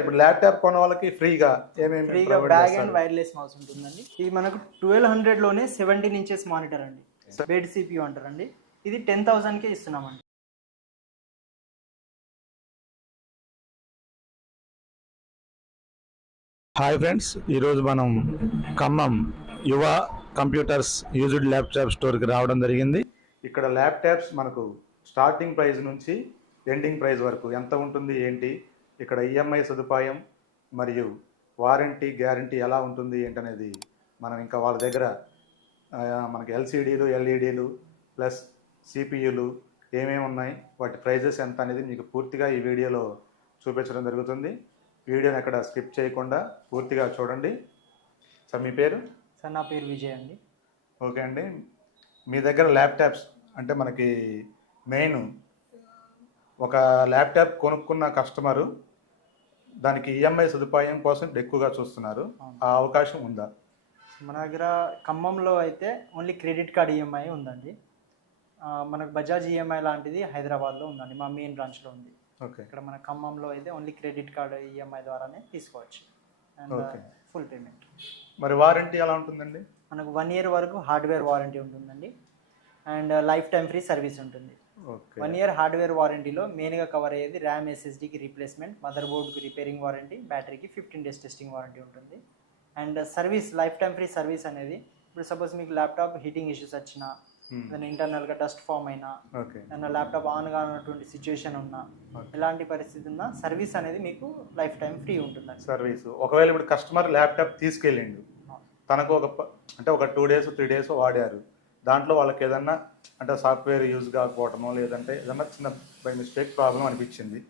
ఇప్పుడు ల్యాప్టాప్ కొన్న వాళ్ళకి ఫ్రీగా ఫ్రీగా బ్యాగ్ అండ్ వైర్లెస్ మౌస్ ఉంటుందండి. ఇది మనకు 1200లోనే 17 ఇంచెస్ మానిటర్ అండి, బెడ్ సిపియూ అంటారండి. ఇది 10,000కే ఇస్తున్నామండి. హాయ్ ఫ్రెండ్స్, ఈరోజు మనం ఖమ్మం యువ కంప్యూటర్స్ యూజ్డ్ ల్యాప్టాప్ స్టోర్కి రావడం జరిగింది. ఇక్కడ ల్యాప్టాప్స్ మనకు స్టార్టింగ్ ప్రైస్ నుంచి ఎండింగ్ ప్రైస్ వరకు ఎంత ఉంటుంది ఏంటి, ఇక్కడ ఈఎంఐ సదుపాయం మరియు వారంటీ గ్యారంటీ ఎలా ఉంటుంది ఏంటనేది మనం ఇంకా వాళ్ళ దగ్గర మనకి ఎల్సిడీలు ఎల్ఈడీలు ప్లస్ సిపియూలు ఏమేమి ఉన్నాయి, వాటి ప్రైజెస్ ఎంత అనేది మీకు పూర్తిగా ఈ వీడియోలో చూపించడం జరుగుతుంది. వీడియోని ఎక్కడ స్కిప్ చేయకుండా పూర్తిగా చూడండి. సార్ మీ పేరు? సార్ నా పేరు విజయ్ అండి. ఓకే అండి, మీ దగ్గర ల్యాప్టాప్స్ అంటే మనకి మెయిన్ ఒక ల్యాప్టాప్ కొనుక్కున్న కస్టమరు దానికి ఈఎంఐ సదుపాయం కోసం ఎక్కువగా చూస్తున్నారు, ఆ అవకాశం ఉందా? మన దగ్గర ఖమ్మంలో అయితే ఓన్లీ క్రెడిట్ కార్డ్ ఈఎంఐ ఉందండి. మనకు బజాజ్ ఈఎంఐ లాంటిది హైదరాబాద్లో ఉందండి, మా మెయిన్ బ్రాంచ్లో ఉంది. ఓకే, ఇక్కడ మన ఖమ్మంలో అయితే ఓన్లీ క్రెడిట్ కార్డ్ ఈఎంఐ ద్వారానే తీసుకోవచ్చు అండ్ ఫుల్ పేమెంట్. మరి వారంటీ ఎలా ఉంటుందండి? మనకు 1 year వరకు హార్డ్వేర్ వారంటీ ఉంటుందండి and lifetime free service ఉంటుంది. 1 year హార్డ్వేర్ వారంటీలో మెయిన్గా కవర్ అయ్యేది ర్యామ్ ఎస్ఎస్డికి రీప్లేస్మెంట్, మదర్ బోర్డ్కి రిపేరింగ్ వారంటీ, బ్యాటరీకి 15 days టెస్టింగ్ వారంటీ ఉంటుంది. And service lifetime free service అనేది ఇప్పుడు సపోజ్ మీకు ల్యాప్టాప్ హీటింగ్ ఇష్యూస్ వచ్చినా, దాని ఇంటర్నల్గా డస్ట్ ఫామ్ అయినా, ఏదైనా ల్యాప్టాప్ ఆన్ కానటువంటి సిచ్యువేషన్ ఉన్నా, ఎలాంటి పరిస్థితి ఉన్నా సర్వీస్ అనేది మీకు లైఫ్ టైం ఫ్రీ ఉంటుంది. సర్వీస్ ఒకవేళ ఇప్పుడు కస్టమర్ ల్యాప్టాప్ తీసుకెళ్ళిండు, తనకు ఒక 2 days 3 days వాడారు, దాంట్లో వాళ్ళకి ఏదన్నా అంటే సాఫ్ట్వేర్ యూజ్ కాకపోవటమో లేదంటే ఏదన్నా చిన్న బై మిస్టేక్ ప్రాబ్లం అనిపించింది,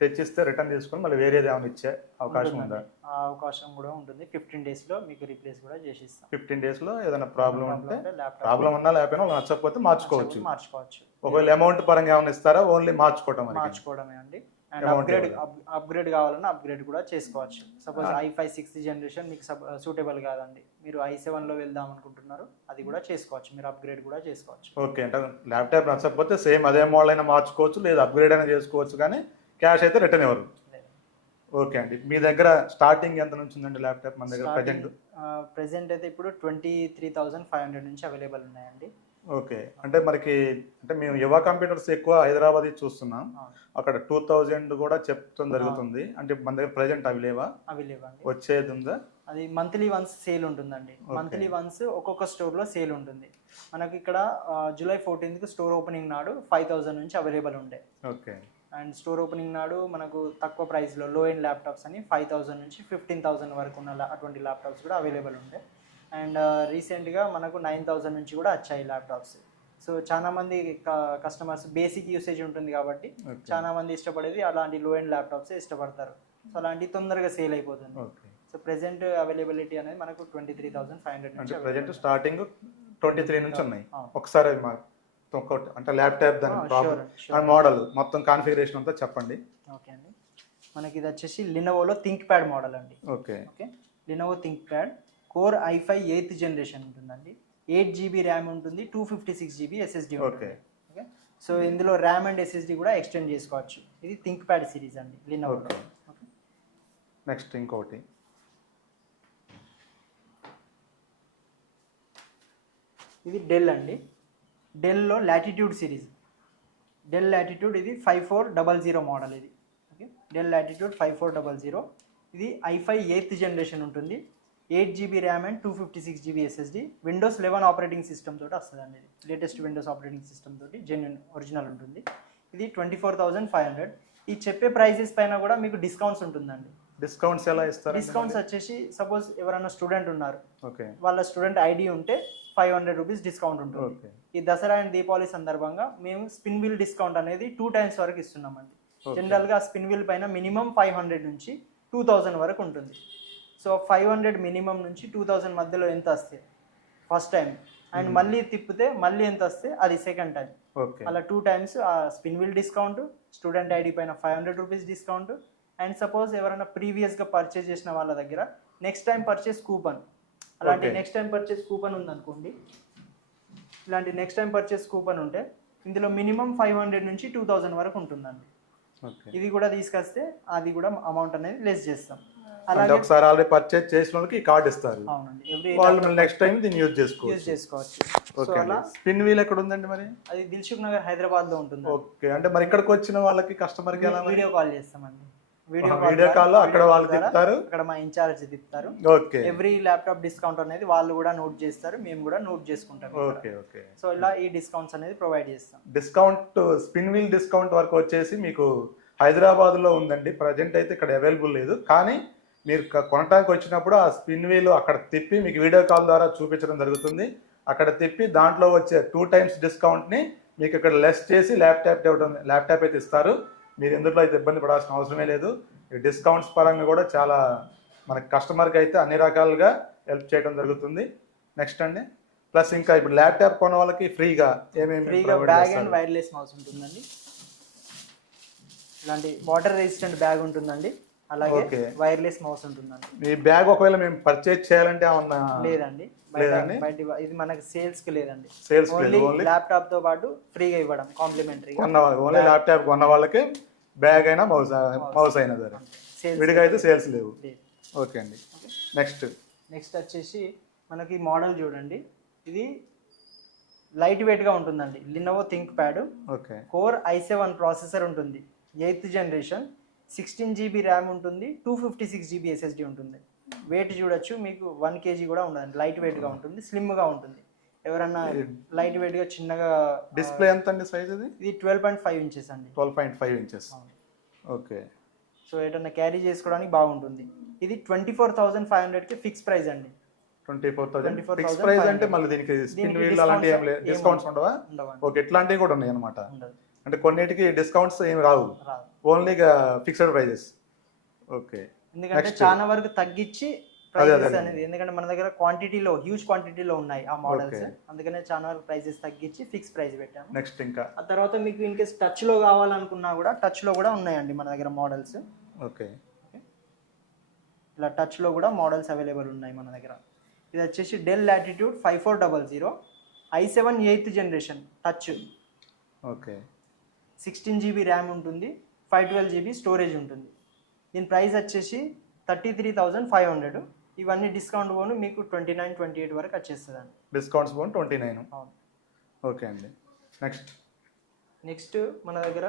తెచ్చిస్తే రిటర్న్ తీసుకొని మళ్ళీ వేరేది ఏమైనా ఇచ్చే అవకాశం ఉందా? ఆ అవకాశం కూడా ఉంటుంది. 15 daysలో మీకు రీప్లేస్ కూడా చేసిస్తాం. 15 daysలో ఏదైనా ప్రాబ్లం ఉంటే, ప్రాబ్లం ఉన్నా లేకపోయినా నచ్చకపోతే మార్చుకోవచ్చు. ఒకవేళ అమౌంట్ పరంగా ఏమైనా ఇస్తారా? ఓన్లీ మార్చుకోవడమే అండి. అండ్ అప్గ్రేడ్ కావాలన్నా అప్గ్రేడ్ కూడా చేసుకోవచ్చు. సపోజ్ i5 6th generation మీకు సూటబుల్ కాదండి, మీరు i7లో వెళ్దాం అనుకుంటున్నారు, అది కూడా చేసుకోవచ్చు, మీరు అప్గ్రేడ్ కూడా చేసుకోవచ్చు. ఓకే, అంటే ల్యాప్టాప్ నచ్చకపోతే సేమ్ అదే మోడల్ అయినా మార్చుకోవచ్చు, లేదా అప్గ్రేడ్ అయినా చేసుకోవచ్చు, కానీ క్యాష్ అయితే రిటర్న్ ఇవ్వరు. ఓకే అండి, మీ దగ్గర స్టార్టింగ్ ఎంత నుంచి ఉందండి ల్యాప్టాప్? మన దగ్గర ప్రెజెంట్ అయితే ఇప్పుడు 23,500 నుంచి అవైలబుల్ ఉన్నాయండి. ఓకే, అంటే మేము యువ కంప్యూటర్స్ ఎక్కువ హైదరాబాద్ చూస్తున్నాం, అక్కడ 2000 కూడా చెప్తాం జరుగుతుంది. అంటే మన దగ్గర ప్రెజెంట్ అవి లేవా? వచ్చేది ఉందా? అది మంత్లీ వన్స్ సేల్ ఉంటుందండి. మంత్లీ వన్స్ ఒక్కొక్క స్టోర్లో సేల్ ఉంటుంది. మనకి ఇక్కడ July 14th స్టోర్ ఓపెనింగ్ నాడు 5,000 నుంచి అవైలబుల్ ఉండే. ఓకే, అండ్ స్టోర్ ఓపెనింగ్ నాడు మనకు తక్కువ ప్రైస్లో లో ఎండ్ ల్యాప్టాప్స్ అని 5,000 నుంచి 15,000 వరకు ఉన్న అటువంటి ల్యాప్టాప్స్ కూడా అవైలబుల్ ఉంటాయి. అండ్ రీసెంట్గా మనకు 9,000 నుంచి కూడా వచ్చాయి ల్యాప్టాప్స్. సో చాలా మంది కస్టమర్స్ బేసిక్ యూసేజ్ ఉంటుంది కాబట్టి చాలా మంది ఇష్టపడేది అలాంటి లో ఎండ్ ల్యాప్టాప్స్ ఇష్టపడతారు. సో అలాంటి తొందరగా సేల్ అయిపోతుంది. సో ప్రెజెంట్ అవైలబిలిటీ అనేది మనకు 23,500 నుంచి. ప్రెజెంట్ స్టార్టింగ్ 23 నుంచి ఉన్నాయి. ఒకసారి అంటే ల్యాప్టాప్ దాని మోడల్ మొత్తం కాన్ఫిగరేషన్ అంతా చెప్పండి. ఓకే అండి, మనకి ఇది వచ్చేసి లినోవోలో థింక్ ప్యాడ్ మోడల్ అండి. Okay, Lenovo think pad core i5 8th generation ఉంటుందండి. 8 GB ర్యామ్ ఉంటుంది, 256 GB SSD ఉంటుంది. ఓకే, సో ఇందులో ర్యామ్ అండ్ SSD కూడా ఎక్స్టెండ్ చేసుకోవచ్చు. ఇది థింక్ ప్యాడ్ సిరీస్ అండి లినోవో. నెక్స్ట్ ఇంకోటి, ఇది డెల్ అండి. డెల్లో లాటిట్యూడ్ సిరీస్, డెల్ లాటిట్యూడ్ ఇది 5400 మోడల్. ఇది ఓకే, డెల్ లాటిట్యూడ్ 5400. ఇది i5 8th generation ఉంటుంది, 8 GB RAM and 256 GB SSD, Windows 11 operating system తోటి వస్తుందండి. ఇది లేటెస్ట్ విండోస్ ఆపరేటింగ్ సిస్టమ్ తోటి ఒరిజినల్ ఉంటుంది. ఇది 24,500. ఈ చెప్పే ప్రైజెస్ పైన కూడా మీకు డిస్కౌంట్స్ ఉంటుందండి. డిస్కౌంట్స్ ఎలా ఇస్తారు? డిస్కౌంట్స్ వచ్చేసి సపోజ్ ఎవరైనా స్టూడెంట్ ఉన్నారు, వాళ్ళ స్టూడెంట్ ఐడి ఉంటే 500 రూపీస్ డిస్కౌంట్ ఉంటుంది. ఈ దసరా అండ్ దీపావళి సందర్భంగా మేము స్పిన్ వీల్ డిస్కౌంట్ అనేది 2 times వరకు ఇస్తున్నామండి. జనరల్గా స్పిన్ వీల్ పైన మినిమం 500 నుంచి 2,000 వరకు ఉంటుంది. సో 500 మినిమం నుంచి 2,000 మధ్యలో ఎంత వస్తే ఫస్ట్ టైం, అండ్ మళ్ళీ తిప్పితే మళ్ళీ ఎంత వస్తే అది సెకండ్ టైం. అలా 2 times ఆ spin wheel discount, student ID పైన 500 రూపీస్ డిస్కౌంట్. అండ్ సపోజ్ ఎవరైనా ప్రీవియస్గా పర్చేజ్ చేసిన వాళ్ళ దగ్గర నెక్స్ట్ టైం పర్చేస్ కూపన్, అలాంటి నెక్స్ట్ టైం పర్చేస్ కూపన్ ఉందనుకోండి, ఇలాంటి నెక్స్ట్ టైం పర్చేస్ కూపన్ ఉంటే ఇందులో మినిమం 500 నుంచి 2,000 వరకు ఉంటుందండి. ఓకే. ఇది కూడా తీసుకొస్తే అది కూడా అమౌంట్ అనేది లెస్ చేస్తాం. అంటే అలాగే ఒకసారి ఆల్రెడీ పర్చేజ్ చేసిన వాళ్ళకి ఈ కార్డ్ ఇస్తారు, అవునండి, ఎవ్రీ వాళ్ళు నెక్స్ట్ టైం దీన్ని యూజ్ చేసుకోవచ్చు. యూజ్ చేసుకోవచ్చు. సో ఓకే అలా అండి. స్పిన్ వీల్ ఎక్కడ ఉందండి మరి? అది దిల్సుఖ్ నగర్ హైదరాబాద్ లో ఉంటుంది. ఓకే, అంటే మరి ఇక్కడికి వచ్చిన వాళ్ళకి కస్టమర్కి ఎలా? వీడియో కాల్ చేస్తామండి. వీడియో కాల్ అక్కడ వాళ్ళు తిప్పుతారు, అక్కడ మా ఇన్ఛార్జ్ తిప్పుతారు. ఓకే. ఎవ్రీ ల్యాప్టాప్ డిస్కౌంట్ అనేది వాళ్ళు కూడా నోట్ చేస్తారు, మేము కూడా నోట్ చేసుకుంటాం. Okay okay. సో ఇలా ఈ డిస్కౌంట్స్ అనేది ప్రొవైడ్ చేస్తాం. డిస్కౌంట్ స్పిన్ వీల్ డిస్కౌంట్ వరకు వచ్చేసి మీకు హైదరాబాద్లో ఉందండి, ప్రజెంట్ అయితే ఇక్కడ అవైలబుల్ లేదు. కానీ మీరు కొనటానికి వచ్చినప్పుడు ఆ స్పిన్ వీల్ అక్కడ తిప్పి మీకు వీడియో కాల్ ద్వారా చూపించడం జరుగుతుంది. అక్కడ తిప్పి దాంట్లో వచ్చే 2 times డిస్కౌంట్ని మీకు ఇక్కడ లెస్ చేసి ల్యాప్టాప్ అయితే ఇస్తారు. మీరు ఎందులో అయితే ఇబ్బంది పడాల్సిన అవసరమే లేదు. ఈ డిస్కౌంట్స్ పరంగా కూడా చాలా మనకి కస్టమర్కి అయితే అన్ని రకాలుగా హెల్ప్ చేయడం జరుగుతుంది. నెక్స్ట్ అండి, ప్లస్ ఇంకా ఇప్పుడు ల్యాప్టాప్ కొన్న వాళ్ళకి ఫ్రీగా ఫ్రీగా బ్యాగ్ అండ్ వైర్లెస్ మౌస్ ఉంటుందండి. ఇలాంటి వాటర్ రెసిస్టెంట్ బ్యాగ్ ఉంటుందండి, అలాగే వైర్లెస్ మౌస్ ఉంటుందండి. ఈ బ్యాగ్ ఒకవేళ మేము పర్చేజ్ చేయాలంటే ఏమన్నా? లేదండి, ఇది మనకి సేల్స్ కి లేదండి. సేల్స్ ఓన్లీ ల్యాప్టాప్ తో పాటు ఫ్రీగా ఇవ్వడం కాంప్లిమెంటరీ. ఓన్లీ ల్యాప్టాప్ కొన్న వాళ్ళకి బ్యాగ్ అయినా మౌస్ అయినా సరే, విడిగా అయితే సేల్స్ లేవు. ఓకే అండి. నెక్స్ట్ వచ్చేసి మనకి మోడల్ చూడండి, ఇది లైట్ వెయిట్ గా ఉంటుందండి. Lenovo think pad, okay. Core i7 processor ఉంటుంది, 8th జనరేషన్, 16 GB ర్యామ్ ఉంటుంది, 256 GB SSD ఉంటుంది. వెయిట్ చూడొచ్చు, మీకు 1 kg కూడా ఉండదండి. లైట్ వెయిట్ గా ఉంటుంది, స్లిమ్ గా ఉంటుంది. ఎవరన్నా లైట్ వెయిట్ గా చిన్నగా. డిస్ప్లే ఎంత అండి సైజ్? ఇది 12.5 ఇంచెస్ అండి. 12.5 ఇంచెస్. ఓకే. సో ఏదన్నా క్యారీ చేసుకోవడానికి బాగుంటుంది. ఇది 24,500 కి ఫిక్స్ ప్రైస్ అండి. 24,000 ఫిక్స్ ప్రైస్ అంటే మళ్ళీ దీనికి స్పిన్ వీల్ అలాంటి ఏం లేదు, డిస్కౌంట్స్ ఉండవా? ఓకే, ఇట్లాంటివి కూడా ఉన్నాయి అన్నమాట. అంటే కొన్నిటికి డిస్కౌంట్స్ ఏమి రావు, ఓన్లీ ఫిక్స్డ్ ప్రైజెస్. ఓకే. ఎందుకంటే చాలా వరకు తగ్గించి ప్రైజెస్ అనేది, ఎందుకంటే మన దగ్గర క్వాంటిటీలో హ్యూజ్ క్వాంటిటీలో ఉన్నాయి ఆ మోడల్స్, అందుకనే చాలా వరకు ప్రైజెస్ తగ్గించి ఫిక్స్ ప్రైస్ పెట్టాము. నెక్స్ట్ ఇంకా ఆ తర్వాత మీకు ఇన్ కేస్ టచ్ లో కావాలనుకున్నా కూడా టచ్ లో కూడా ఉన్నాయండి మన దగ్గర మోడల్స్. ఓకే. ఇలా టచ్ లో కూడా మోడల్స్ అవైలబుల్ ఉన్నాయి మన దగ్గర. ఇది వచ్చేసి del latitude 5400 i7 8th generation touch. Okay. 16 GB RAM ఉంటుంది, 512 GB స్టోరేజ్ ఉంటుంది. దీని ప్రైస్ వచ్చేసి 33,500. ఇవన్నీ డిస్కౌంట్ పోను మీకు 29-28 వరకు వచ్చేస్తుంది అండి. డిస్కౌంట్స్ పోను 29. ఓకే అండి. నెక్స్ట్ మన దగ్గర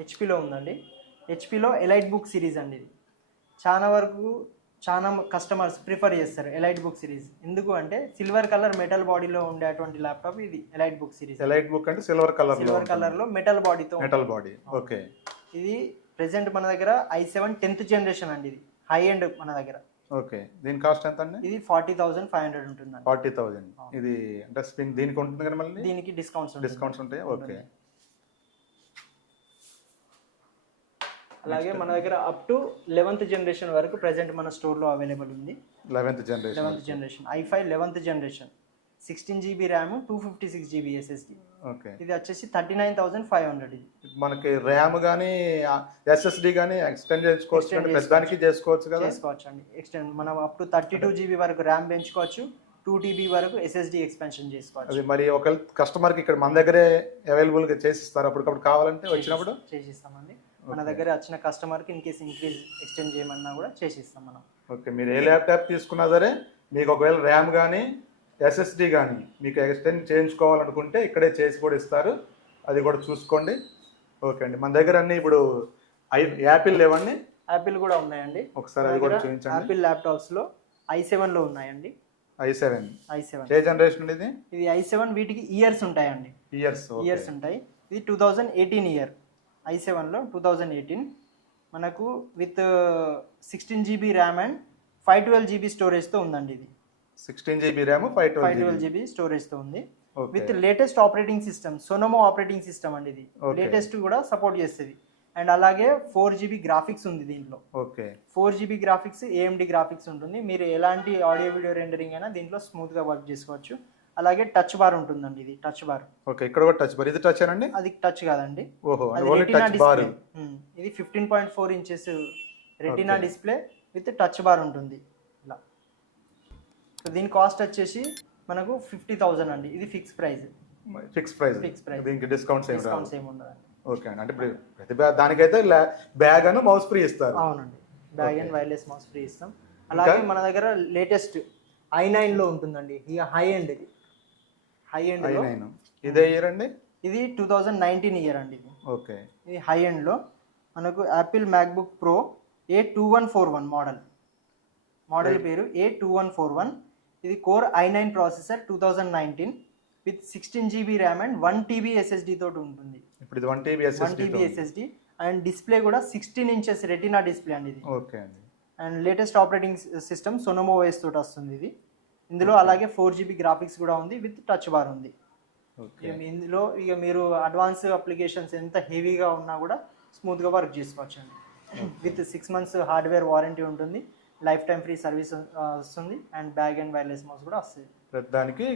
హెచ్పిలో ఉందండి. హెచ్పిలో ఎలైట్ బుక్ సిరీస్ అండి. ఇది చాలా కస్టమర్స్ ప్రిఫర్ చేస్తారు ఎలైట్ బుక్ సిరీస్. ఎందుకు అంటే సిల్వర్ కలర్ మెటల్ బాడీలో ఉండేటువంటి ల్యాప్టాప్ ఇది EliteBook series. EliteBook అంటే సిల్వర్ కలర్ లో మెటల్ బాడీతో. Metal body. ఓకే. ఇది ప్రెసెంట్ మన దగ్గర i7 10th జనరేషన్ అండి. ఇది హై ఎండ్ మన దగ్గర. ఓకే. దీని కాస్ట్ ఎంత అండి? ఇది 40,500 ఉంటుంది. 40,000. ఇది అంటే స్పిన్ దీనికి ఉంటుంది కదా, మళ్ళీ దీనికి డిస్కౌంట్స్ ఉంటాయి. ఓకే. అలాగే మన దగ్గర అప్ టు 11th జనరేషన్ వరకు ప్రెసెంట్ మన స్టోర్ లో అవైలబుల్ ఉంది. 11th generation i5 11th generation, 16 GB RAM, 256 GB SSD. Okay. ఇది వచ్చేసి 39,500. ఇది మనకి ర్యామ్ గానీ SSD గానీ ఎక్స్టెండ్ చేసుకోవచ్చు, అంటే పెద్దదానికి చేసుకోవచ్చు కదా? చేసుకోవచ్చు అండి. ఎక్స్టెండ్ మనం అప్ టు 32 GB వరకు ర్యామ్ పెంచుకోవచ్చు, 2 TB వరకు SSD ఎక్స్పాన్షన్ చేసుకోవచ్చు. అది మరి ఒక కస్టమర్కి ఇక్కడ మన దగ్గరే అవైలబుల్ గా చేసిస్తారు, అప్పటికప్పుడు కావాలంటే వచ్చినప్పుడు చేసిస్తామండి. మన దగ్గర వచ్చిన కస్టమర్కి ఇన్ కేసు ఇంక్రీజ్ ఎక్స్టెండ్ చేయమన్నా కూడా చేసిస్తాం మనం. ఓకే. మీరు ఏ ల్యాప్టాప్ తీసుకున్నా సరే మీకు ఒకవేళ ర్యామ్ కానీ SSD కానీ మీకు ఎక్స్టెండ్ చేయించుకోవాలనుకుంటే ఇక్కడే చేసి కూడా ఇస్తారు, అది కూడా చూసుకోండి. ఓకే అండి. మన దగ్గర అన్ని ఇప్పుడు యాపిల్ లేవండి? యాపిల్ కూడా ఉన్నాయండి, ఒకసారి అది కూడా చూపించండి. యాపిల్ ల్యాప్టాప్స్ లో i7 లో ఉన్నాయండి. i7 ఏ జనరేషన్ ఇది? ఇది i7. వీటికి ఇయర్స్ ఉంటాయండి, ఇయర్స్ ఉంటాయి. ఇది 2018 ఇయర్. i7 లో 2018 మనకు with 16 GB RAM and 512 GB స్టోరేజ్తో ఉందండి. ఇది 16 GB ర్యామ్ 512 GB స్టోరేజ్తో ఉంది. With latest operating system, Sonoma operating system అండి. ఇది లేటెస్ట్ కూడా సపోర్ట్ చేస్తుంది. అండ్ అలాగే 4 GB గ్రాఫిక్స్ ఉంది దీంట్లో. Okay. 4 GB graphics, AMD graphics ఉంటుంది. మీరు ఎలాంటి ఆడియో వీడియో రెండరింగ్ అయినా దీంట్లో స్మూత్గా వర్క్ చేసుకోవచ్చు. అలాగే టచ్ బార్ ఉంటుందండి. ఇది టచ్ బార్. ఓకే. ఇక్కడ కూడా టచ్ బార్. ఇది టచ్ ఏనండి? అది టచ్ కాదండి. ఓహో, ఓన్లీ టచ్ బార్. ఇది 15.4 inches retina display with touch bar ఉంటుంది ఇలా. సో దీని కాస్ట్ వచ్చేసి మనకు 50,000 అండి. ఇది fix price. Fix price. Fix price, దీనికి డిస్కౌంట్స్ ఏమి రావు. డిస్కౌంట్స్ ఏమి ఉండదండి. ఓకే అండి. అంటే ఇప్పుడు ప్రతి దానికైతే బ్యాగ్ అను మౌస్ ఫ్రీ ఇస్తారు. అవునండి, bag and wireless mouse free ఇస్తాం. అలాగే మన దగ్గర లేటెస్ట్ i9 లో ఉంటుందండి, ఇక హై ఎండ్. ఇది హై ఎండ్ i9 ఇదే ఇయర్ అండి? ఇది 2019 ఇయర్ అండి. ఇది ఓకే. ఇది హై ఎండ్ లో మనకు Apple MacBook pro A2141 model పేరు A2141. ఇది core i9 processor 2019 with 16 GB RAM and 1 TB SSD తోటి ఉంటుంది. ఇప్పుడు ఇది 1 TB SSD అండ్ డిస్ప్లే కూడా 16 ఇంచెస్ రెటినా డిస్ప్లే అండి ఇది. ఓకే అండి. And latest operating system Sonoma OS తోటి వస్తుంది ఇది. ఇందులో అలాగే 4 GB గ్రాఫిక్స్ కూడా ఉంది విత్ టచ్ బార్ ఉంది. ఇందులో ఇక మీరు అడ్వాన్స్ అప్లికేషన్స్ ఎంత హెవీగా ఉన్నా కూడా స్మూత్గా వర్క్ చేసుకోవచ్చు అండి. విత్ 6 months హార్డ్వేర్ వారంటీ ఉంటుంది, లైఫ్ టైం ఫ్రీ సర్వీస్ వస్తుంది, and bag and wireless mouse కూడా వస్తుంది. ప్రతిదానికి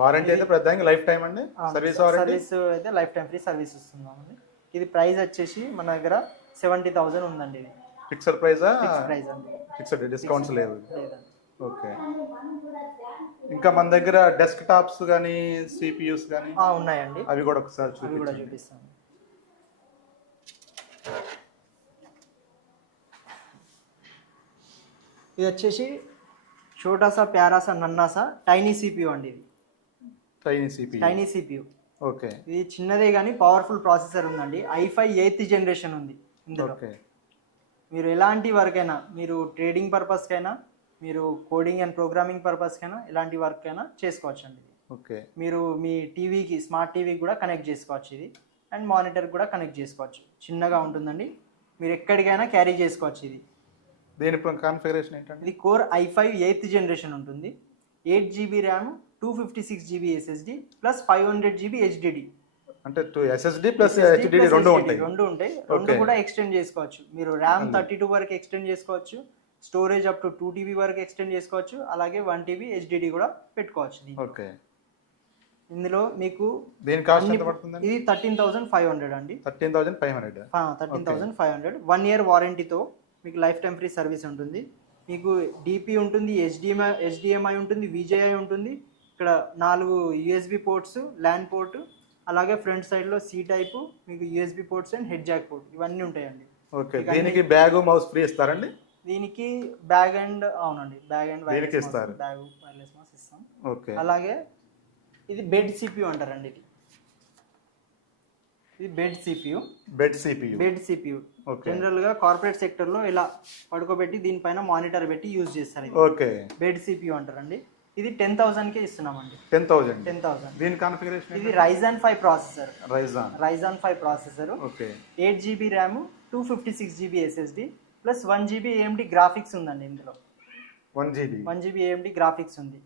వారంటీ అయితే ప్రతిదానికి లైఫ్ టైం అండి. సర్వీస్ అయితే లైఫ్ టైం ఫ్రీ సర్వీస్ వస్తుంది. ఇది ప్రైస్ వచ్చేసి మన దగ్గర 70,000 ఉందండి. ఇది ఫిక్స్డ్ ప్రైస్ అండి, ఫిక్స్డ్, డిస్కౌంట్స్ లేవు. ఓకే. ఇంకా మన దగ్గర డెస్క్ టాప్స్ కానీ సిపియూస్ కానీ ఉన్నాయండి. అవి కూడా ఒకసారి చూపిస్తాను. ఇది వచ్చేసి చోటాసా ప్యారాసా నన్నాసా టైనీ సిపియూ అండి. ఇది టైనీ సిపియూ. ఓకే. ఇది చిన్నదే కానీ పవర్ఫుల్ ప్రాసెసర్ ఉందండి. i5 8th జనరేషన్ ఉంది ఇందులో. మీరు ఎలాంటి వర్క్ అయినా, మీరు ట్రేడింగ్ పర్పస్కైనా, మీరు కోడింగ్ అండ్ ప్రోగ్రామింగ్ పర్పస్కైనా, ఎలాంటి వర్క్ అయినా చేసుకోవచ్చు అండి. ఓకే. మీరు మీ టీవీకి, స్మార్ట్ టీవీకి కూడా కనెక్ట్ చేసుకోవచ్చు ఇది, అండ్ మానిటర్ కూడా కనెక్ట్ చేసుకోవచ్చు. చిన్నగా ఉంటుందండి, మీరు ఎక్కడికైనా క్యారీ చేసుకోవచ్చు ఇది. దీని కాన్ఫిగరేషన్ ఏంటంటే ఇది కోర్ i5 8th జనరేషన్ ఉంటుంది. 8 GB RAM, 256 GB SSD plus 500 GB HDD. అంటే SSD ప్లస్ HDD రెండు ఉంటాయి. రెండు కూడా ఎక్స్టెండ్ చేసుకోవచ్చు. మీరు ర్యామ్ 32 వరకు ఎక్స్టెండ్ చేసుకోవచ్చు, స్టోరేజ్ అప్ టు 2 TB వరకు ఎక్స్టెండ్ చేసుకోవచ్చు, అలాగే 1 TB HDD కూడా పెట్టుకోవచ్చు. ఓకే. ఇందులో మీకు దీని కాస్ట్ ఎంత పడుతుందండి? ఇది 13,500 అండి. 13,500. 1 year వారంటీతో మీకు లైఫ్ టైం ఫ్రీ సర్వీస్ ఉంటుంది. మీకు డిపి ఉంటుంది, HDMI ఉంటుంది, VGI ఉంటుంది. ఇక్కడ 4 USB పోర్ట్స్, ల్యాన్ పోర్ట్, అలాగే ఫ్రంట్ సైడ్లో C టైపు, మీకు USB ports and head Jack port ఇవన్నీ ఉంటాయండి. ఓకే. దీనికి బ్యాగ్ మౌస్ ఫ్రీ ఇస్తారండి? దీనికి బ్యాగ్ అండ్ వైర్లెస్ ఇస్తారు. బ్యాగ్ వైర్లెస్ మౌస్ ఇస్తాం. ఓకే. అలాగే ఇది బెడ్ CPU అంటారండి. ఇది బెడ్ CPU. జనరల్ గా కార్పొరేట్ సెక్టర్ లో ఇలా పడుకోబెట్టి దీనిపైన మానిటర్ పెట్టి యూజ్ చేస్తారు. ఓకే. బెడ్ CPU అంటారండి. ఇది 10,000 కే ఇస్తున్నామండి. 10,000. దీని కాన్ఫిగరేషన్ ఇది Ryzen 5 processor. Ryzen 5 processor. Okay. 8 GB RAM, 256 GB SSD plus 1 GB AMD graphics ఉందండి. ఇందులో 1 GB AMD గ్రాఫిక్స్ ఉంది.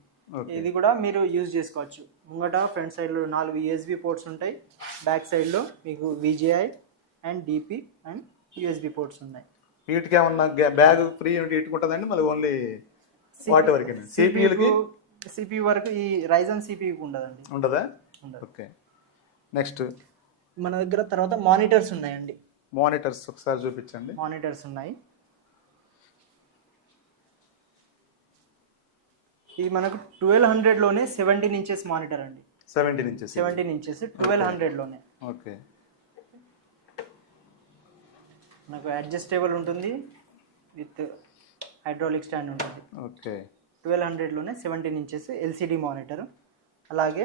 ఇది కూడా మీరు యూజ్ చేసుకోవచ్చు. ముంగట ఫ్రంట్ సైడ్లో 4 USB పోర్ట్స్ ఉంటాయి, బ్యాక్ సైడ్లో మీకు VGI and DP and USB ports ఉన్నాయి. వీటికి ఏమన్నా బ్యాగ్ ఫ్రీ ఇట్టుకుంటుందండి? మళ్ళీ ఓన్లీ వాటి వరకు CPU వరకు ఈ Ryzen CPU ఉండదండి. ఉండదా? ఓకే. నెక్స్ట్ మన దగ్గర తర్వాత మానిటర్స్ ఉన్నాయండి. మానిటర్స్ ఒకసారి చూపించండి. మానిటర్స్ ఉన్నాయి. ఇది మనకు 1200 లోనే 17 ఇంచెస్ మానిటర్ అండి. 17 ఇంచెస్ 1200 లోనే. ఓకే. మనకు అడ్జస్టబుల్ ఉంటుంది విత్ హైడ్రాలిక్ స్టాండ్ ఉంటుంది. ఓకే. 1200 లోనే 17 ఇంచెస్ LCD మానిటర్. అలాగే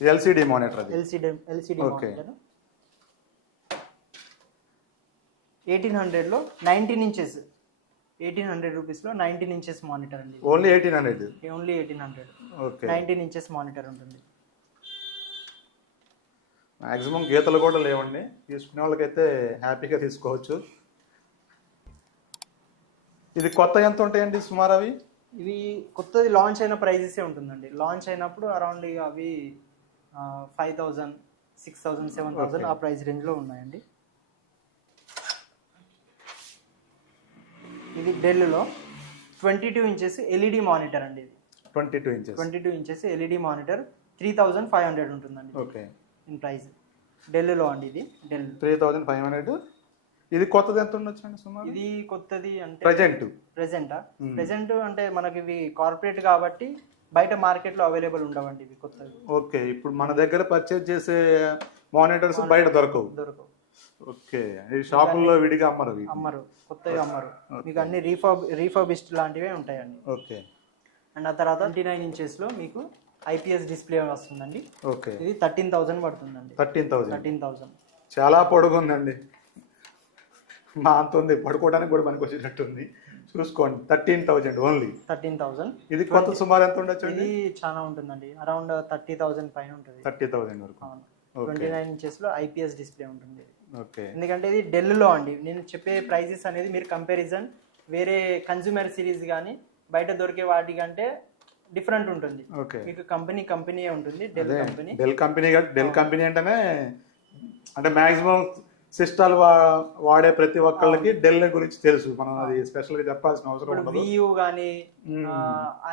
LCD మానిటర్ మానిటర్ 1800 లో 19 ఇంచెస్ 1800 రూపీస్లో 19 ఇంచెస్ మానిటర్ అండి. ఓన్లీ 1800. ఓకే. 19 ఇంచెస్ మానిటర్ ఉంటుంది. మాక్సిమం గీతలు కూడా లేవండి, తీసుకునే వాళ్ళకైతే హ్యాపీగా తీసుకోవచ్చు. ఇది కొత్త ఎంత ఉంటాయండి సుమారు? అవి ఇవి కొత్తది లాంచ్ అయిన ప్రైజెసే ఉంటుందండి. లాంచ్ అయినప్పుడు అరౌండ్ అవి 5,000, 6,000, 7,000 ఆ ప్రైస్ రేంజ్లో ఉన్నాయండి. ఇది డెల్లో 22 ఇంచెస్ LED మానిటర్ అండి. ఇది 22 ఇంచెస్ LED మానిటర్ 3,500 ఉంటుందండి. ఓకే. ఇన్ ప్రైస్ డెల్లో అండి. ఇది డెల్ 3,500. ఇది కొత్తది ఎంత ఉండొచ్చండి సుమారు? ఇది కొత్తది అంటే ప్రెజెంట్ అంటే మనకి ఇవి కార్పొరేట్ కాబట్టి బయట మార్కెట్లో అవైలబుల్ ఉండవండి ఇవి కొత్తవి. ఓకే, ఇప్పుడు మన దగ్గర పర్చేజ్ చేసే మానిటర్స్ బయట దొరకవు. దొరకవు. ఓకే, ఈ షాపుల్లో విడిగా అమ్మరు ఇవి. అమ్మరు, కొత్తవి అమ్మరు. మీకు అన్ని రీఫర్బిష్డ్ లాంటివే ఉంటాయండి. ఓకే. అండ్ ఆ తర్వాత 29 ఇంచెస్లో మీకు ఐపీఎస్ డిస్ప్లే వస్తుందండి. ఓకే, ఇది 13,000 పడుతుందండి. 13,000 చాలా పొడుగు ఉందండి. మా అంత ఉంది, పడుకోవడానికి కూడా మనకు వచ్చేటట్టుంది. చూసుకోండి, 13,000 ఓన్లీ. 13,000. ఇది కొత్త సుమారు ఎంత ఉండొచ్చు? ఇది చాలా ఉంటుందండి, అరౌండ్ 30,000 పైన ఉంటుంది. 30,000 వరకు. అవును. 29 ఇంచెస్లో ఐపీఎస్ డిస్ప్లే ఉంటుంది. ఓకే, ఎందుకంటే ఇది డెల్లో అండి. నేను చెప్పే ప్రైజెస్ అనేది మీరు కంపారిజన్ వేరే కన్జ్యూమర్ సిరీస్ కానీ బయట దొరికే వాటికంటే డిఫరెంట్ ఉంటుంది. ఓకే, మీకు కంపెనీ ఉంటుంది, డెల్ కంపెనీ. డెల్ కంపెనీ అంటేనే అంటే మాక్సిమం సిస్టాలు వాడే ప్రతి ఒక్కళ్ళకి డెల్ గురించి తెలుసు. మనం అది స్పెషల్ గా చెప్పాల్సిన అవసరం ఉండదు. వియూ కానీ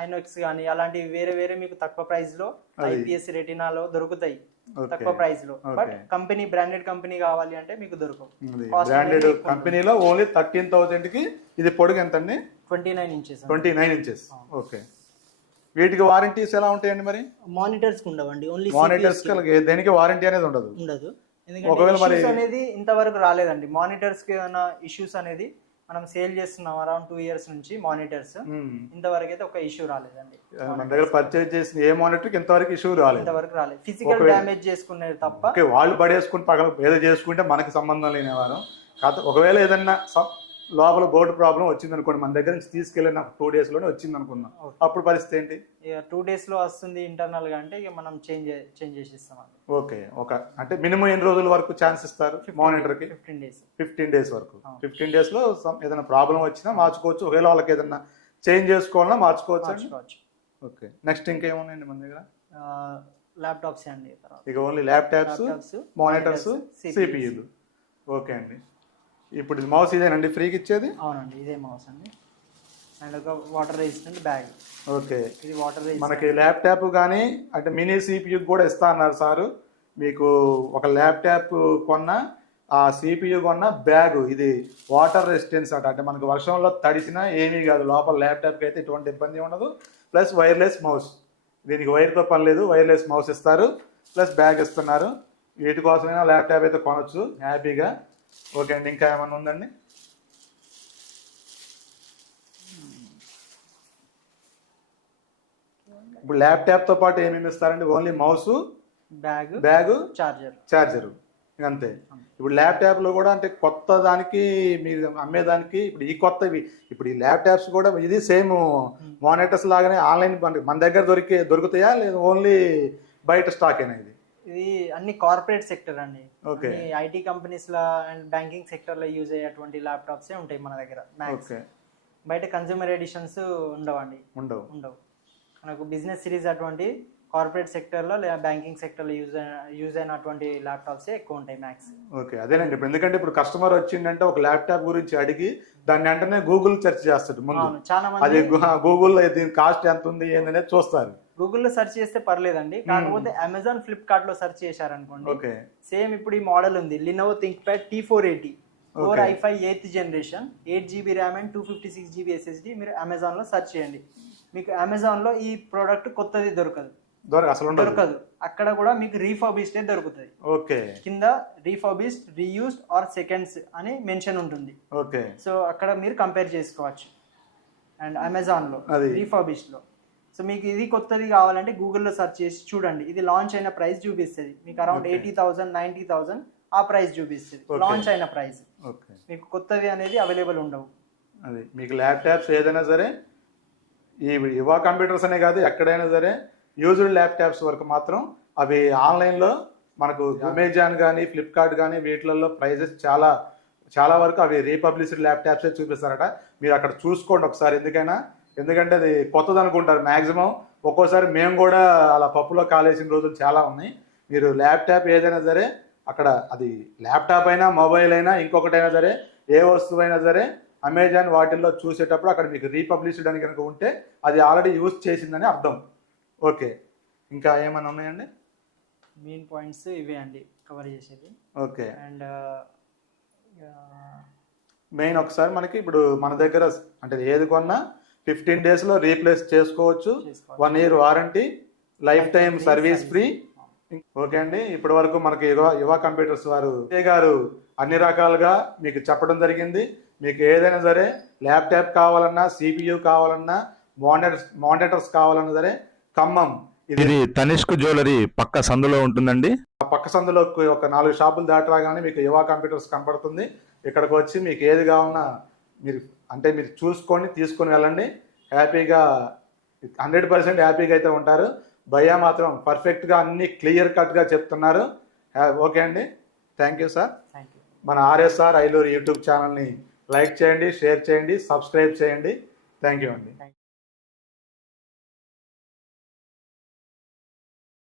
ఐనోక్స్ కానీ అలాంటివి వేరే వేరే మీకు తక్కువ ప్రైస్ లో ఐపీఎస్ రెటినాలో దొరుకుతాయి, తక్కువ ప్రైస్ లో. బట్ కంపెనీ బ్రాండెడ్ కంపెనీ కావాలి అంటే మీకు దొరకవు. బ్రాండెడ్ కంపెనీలో ఓన్లీ 13,000 కి ఇది పొడుగు ఎంత అండి? 29 ఇంచెస్. 29 ఇంచెస్. ఓకే, వీటికి వారంటీస్ ఎలా ఉంటాయండి మరి? మానిటర్స్ ఉండవండి, ఓన్లీ మానిటర్స్ దేనికి వారంటీ అనేది ఉండదు. ఒకవేళ మరి అనేది ఇంతవరకు రాలేదండి. మానిటర్స్ కి ఏమైనా ఇష్యూస్ అనేది మనం సేల్ చేస్తున్నాం అరౌండ్ 2 years నుంచి మానిటర్స్. ఇంతవరకు అయితే ఒక ఇష్యూ రాలేదండి. మన దగ్గర పర్చేజ్ చేసిన ఏ మానిటర్ ఇంతవరకు ఇష్యూ రాలేదు. ఇంతవరకు రాలేదు. ఫిజికల్ డ్యామేజ్ చేసుకునేది తప్ప. ఓకే, వాళ్ళు పడేసుకుని పక్కన ఏదో చేసుకుంటే మనకి సంబంధం లేనివారు. కాకపోతే ఒకవేళ ఏదన్నా లోపల బోర్డు ప్రాబ్లం వచ్చింది అనుకోండి, మన దగ్గర నుంచి తీసుకెళ్ళిన 2 days లోనే వచ్చింది అనుకున్నాం, అప్పుడు పరిస్థితి ఏంటి? 2 days లో వస్తుంది ఇంటర్నల్ గా అంటే ఇక మనం చేంజ్ చేసి ఇస్తాం. ఓకే, అంటే మినిమం ఎన్ని రోజుల వరకు ఛాన్స్ ఇస్తారు మానిటర్ కి? 15 days వరకు. 15 days లో ఏదైనా ప్రాబ్లం వచ్చినా మార్చుకోవచ్చు. ఒకవేళ వాళ్ళకి ఏదైనా చేంజ్ చేసుకోవాలన్నా మార్చుకోవచ్చు. ఓకే, నెక్స్ట్ ఇంకేమున్నాయండి మన దగ్గర? ల్యాప్టాప్స్ అండి. ఇక ఓన్లీ ల్యాప్టాప్స్, మానిటర్స్, సిపియూలు. ఓకే అండి, ఇప్పుడు ఇది మౌస్ ఇదేనండి ఫ్రీకి ఇచ్చేది? అవునండి, ఇదే మౌస్ అండి. అండ్ ఒక వాటర్ రెసిస్టెంట్ బ్యాగ్. ఓకే, ఇది వాటర్ రెసిస్టెంట్. మనకి ల్యాప్టాప్ కానీ అంటే మినీ సిపియూ కూడా ఇస్తా అన్నారు సారు. మీకు ఒక ల్యాప్టాప్ కొన్నా, ఆ సిపియూ కొన్న బ్యాగ్ ఇది వాటర్ రెసిస్టెన్స్ అంటే మనకు వర్షంలో తడిసినా ఏమీ కాదు. లోపల ల్యాప్టాప్కి అయితే ఎటువంటి ఇబ్బంది ఉండదు. ప్లస్ వైర్లెస్ మౌస్, దీనికి వైర్తో పని లేదు, వైర్లెస్ మౌస్ ఇస్తారు, ప్లస్ బ్యాగ్ ఇస్తున్నారు. వీటి కోసమైనా ల్యాప్టాప్ అయితే కొనవచ్చు హ్యాపీగా. ఓకే అండి, ఇంకా ఏమన్నా ఉందండి? ఇప్పుడు ల్యాప్టాప్తో పాటు ఏమేమి ఇస్తారండి? ఓన్లీ మౌస్, బ్యాగ్, చార్జర్, అంతే. ఇప్పుడు ల్యాప్టాప్లో కూడా అంటే కొత్త దానికి మీరు అమ్మేదానికి ఇప్పుడు ఈ కొత్తవి ఇప్పుడు ఈ ల్యాప్టాప్స్ కూడా ఇది సేమ్ మానిటర్స్ లాగానే ఆన్లైన్ మన దగ్గర దొరుకుతాయా లేదా ఓన్లీ బయట స్టాక్ అయినా? ఇది అన్ని కార్పొరేట్ సెక్టర్ అండి. ఓకే, ఐటీ కంపెనీస్ లో అండ్ బ్యాంకింగ్ సెక్టర్ లో యూజ్ అయ్యేటువంటి ల్యాప్టాప్సే ఉంటాయి మన దగ్గర. ఓకే, బయట కన్స్యూమర్ ఎడిషన్స్ ఉండవండి. ఉండవు. మనకు బిజినెస్ సిరీస్ అటువంటి కార్పొరేట్ సెక్టర్ లో లేదా బ్యాంకింగ్ సెక్టర్ లో యూజ్ అయినటువంటి ల్యాప్టాప్సే ఎక్కువ ఉంటాయి మ్యాక్స్. ఓకే, అదేనండి. ఇప్పుడు ఎందుకంటే ఇప్పుడు కస్టమర్ వచ్చిందంటే ఒక ల్యాప్టాప్ గురించి అడిగి దాన్ని వెంటనే గూగుల్ సెర్చ్ చేస్తాడు ముందు. చాలా మంది అది గూగుల్లో దీని కాస్ట్ ఎంత ఉంది ఏందనేది చూస్తారు. గూగుల్లో సెర్చ్ చేస్తే పర్లేదండి, కాకపోతే అమెజాన్, ఫ్లిప్కార్ట్ లో సెర్చ్ చేశారనుకోండి, సేమ్ ఇప్పుడు ఈ మోడల్ ఉంది Lenovo ThinkPad T480 Core i5 8th generation 8GB RAM and 256GB SSD. మీరు అమెజాన్ లో సెర్చ్ చేయండి, మీకు అమెజాన్ లో ఈ ప్రోడక్ట్ కొత్తది దొరకదు. అక్కడ కూడా మీకు రీఫర్బిష్డ్ దొరుకుతుంది. ఓకే, కింద రీఫర్బిష్డ్, రీయూస్డ్ ఆర్ సెకండ్స్ అని మెన్షన్ ఉంటుంది. ఓకే, సో అక్కడ మీరు కంపేర్ చేసుకోవచ్చు. అండ్ అమెజాన్ లో రీఫర్బిష్డ్ లో సో మీకు ఇది కొత్తది కావాలంటే గూగుల్లో సెర్చ్ చేసి చూడండి. ఇది లాంచ్ అయిన ప్రైస్ చూపిస్తుంది మీకు, అరౌండ్ 80,000 90,000 ఆ ప్రైస్ చూపిస్తుంది లాంచ్ అయిన ప్రైస్. మీకు కొత్తది అనేది అవైలబుల్ ఉండవు. అది మీకు ల్యాప్టాప్స్ ఏదైనా సరే, ఈ యువా కంప్యూటర్స్ అనే కాదు ఎక్కడైనా సరే యూజ్డ్ ల్యాప్టాప్స్ వరకు మాత్రం అవి ఆన్లైన్లో మనకు అమెజాన్ కానీ ఫ్లిప్కార్ట్ కానీ వీటిలలో ప్రైజెస్ చాలా వరకు అవి రీపబ్లిష్డ్ ల్యాప్టాప్సే చూపిస్తారట. మీరు అక్కడ చూసుకోండి ఒకసారి, ఎందుకంటే అది కొత్తది అనుకుంటారు మ్యాక్సిమం. ఒక్కోసారి మేము కూడా అలా పప్పులో కాలేసిన రోజులు చాలా ఉన్నాయి. మీరు ల్యాప్టాప్ ఏదైనా సరే అక్కడ, అది ల్యాప్టాప్ అయినా మొబైల్ అయినా ఇంకొకటైనా సరే ఏ వస్తువైనా సరే అమెజాన్ వాటిల్లో చూసేటప్పుడు అక్కడ మీకు రీపబ్లిష్డ్ అని కనుక ఉంటే అది ఆల్రెడీ యూజ్ చేసిందని అర్థం. ఓకే, ఇంకా ఏమైనా ఉన్నాయండి? మెయిన్ పాయింట్స్ ఇవే అండి కవర్ చేసేది. ఓకే, అండ్ మెయిన్ ఒకసారి మనకి ఇప్పుడు మన దగ్గర అంటే ఏది కొన్నా 15 డేస్లో రీప్లేస్ చేసుకోవచ్చు. 1 year warranty, life time service free. Okay అండి, ఇప్పటి వరకు మనకి యువ కంప్యూటర్స్ వారు విజయ్ గారు అన్ని రకాలుగా మీకు చెప్పడం జరిగింది. మీకు ఏదైనా సరే ల్యాప్టాప్ కావాలన్నా, CPU కావాలన్నా, మానిటర్స్ కావాలన్నా సరే ఖమ్మం ఇది తనిష్క్ జ్యువెలరీ పక్క సందులో ఉంటుందండి. ఆ పక్క సందులో ఒక 4 షాపులు దాటి రాగానే మీకు యువ కంప్యూటర్స్ కనపడుతుంది. ఇక్కడికి వచ్చి మీకు ఏది కావాలన్నా మీరు చూసుకొని తీసుకొని వెళ్ళండి. హ్యాపీగా 100% హ్యాపీగా అయితే ఉంటారు. భయ్యా మాత్రం పర్ఫెక్ట్గా అన్ని క్లియర్ కట్గా చెప్తున్నారు. ఓకే అండి, థ్యాంక్ యూ సార్. మన RSR ఐలూరు యూట్యూబ్ ఛానల్ని లైక్ చేయండి, షేర్ చేయండి, సబ్స్క్రైబ్ చేయండి. థ్యాంక్ యూ అండి.